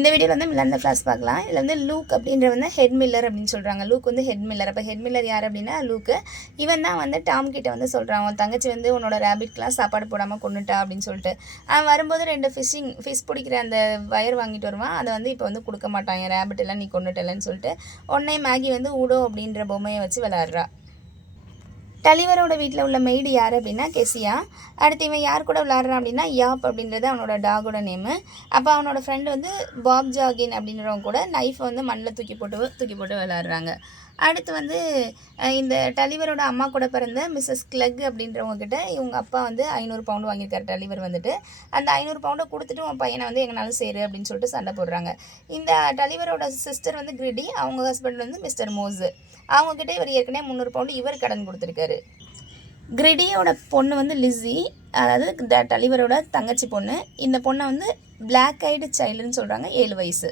இந்த வீடியோவில் வந்து மில்லர் ஃப்ளாஷ் பார்க்கலாம். இதில் வந்து லூக் அப்படின்ற வந்து ஹெட் மில்லர் அப்படின்னு சொல்கிறாங்க. லூக் வந்து ஹெட் மில்லர். அப்போ ஹெட் மில்லர் யார் அப்படின்னா லூக்கு. இவன் தான் வந்து டாம் கிட்ட வந்து சொல்கிறான், உன் தங்கச்சி வந்து உன்னோட ரேபிட்கெலாம் சாப்பாடு போடாமல் கொண்டுட்டா அப்படின்னு சொல்லிட்டு. அவன் வரும்போது 2 ஃபிஷ் பிடிக்கிற அந்த வயர் வாங்கிட்டு வருவான். அதை வந்து இப்போ வந்து கொடுக்க மாட்டான், என் ரேபிட் எல்லாம் நீ கொண்டுட்டலன்னு சொல்லிட்டு. உடனே மேகி வந்து ஊடோ அப்படின்ற பொம்மையை வச்சு விளாட்றா. டலிவரோட வீட்டில் உள்ள மெய்டு யார் அப்படின்னா கெசியா. அடுத்து இவன் யார் கூட விளாட்றான் அப்படின்னா யாப் அப்படின்றது அவனோட டாகோட நேமு. அப்போ அவனோட ஃப்ரெண்டு வந்து பாப் ஜாகின் அப்படின்றவங்க கூட நைஃபை வந்து மண்ணில் தூக்கி போட்டு விளாட்றாங்க. அடுத்து வந்து இந்த டலிவரோட அம்மா கூட பிறந்த மிஸ்ஸஸ் கிளக் அப்படின்றவங்க கிட்ட இவங்க அப்பா வந்து 500 பவுண்டு வாங்கியிருக்காரு. டலிவர் வந்துட்டு அந்த 500 பவுண்டை கொடுத்துட்டு உன் பையனை வந்து எங்கனாலும் சேரு அப்படின்னு சொல்லிட்டு சண்டை போடுறாங்க. இந்த டலிவரோட சிஸ்டர் வந்து கிரிடி, அவங்க ஹஸ்பண்ட் வந்து மிஸ்டர் மோஸு. அவங்கக்கிட்ட இவர் ஏற்கனவே 300 பவுண்டு இவர் கடன் கொடுத்துருக்காரு. கிரிடியோட பொண்ணு வந்து லிஸி, அதாவது டலிவரோட தங்கச்சி பொண்ணு. இந்த பொண்ணை வந்து பிளாக் ஐடு சைல்டுன்னு சொல்கிறாங்க, 7 வயசு.